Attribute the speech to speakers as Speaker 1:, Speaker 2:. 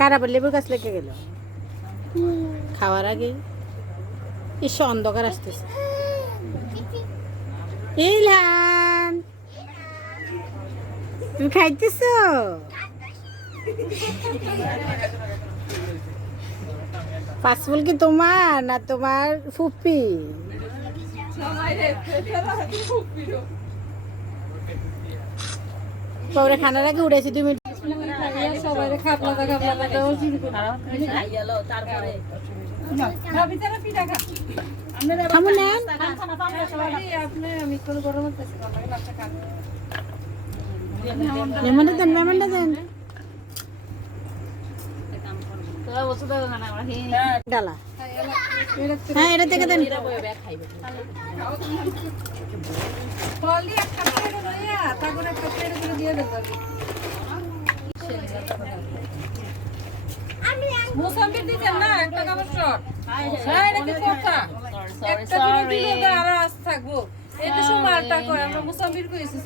Speaker 1: কার লেবুর গাছ লেগে গেল? খাওয়ার আগে? ইস, অন্ধকার আসতেছে। ইলান তুমি খাইতেছ? পাঁচফুল কি তোমার না তোমার ফুপি? খানার আগে উড়েছি দুই মিনিট
Speaker 2: সবাই খাপলা খাপলা দেওয়া শুরু করে।
Speaker 1: খাব নেন
Speaker 2: আপনি আমি কোনো গরম খান
Speaker 1: মেমনটা দেন মেমনটা দেন। ডালা। হ্যাঁ এটা থেকে দেন।
Speaker 2: একটা তারপরে দিয়ে দেবো। মোসাম্বি দিতেন না একটা কাপড় শর্ট। হ্যাঁ এটা কি কথা একটা দিনে দিলে তো আরও আস থাকব। এটা সময় আলটা কয় আমরা মোসাম্বির কইছি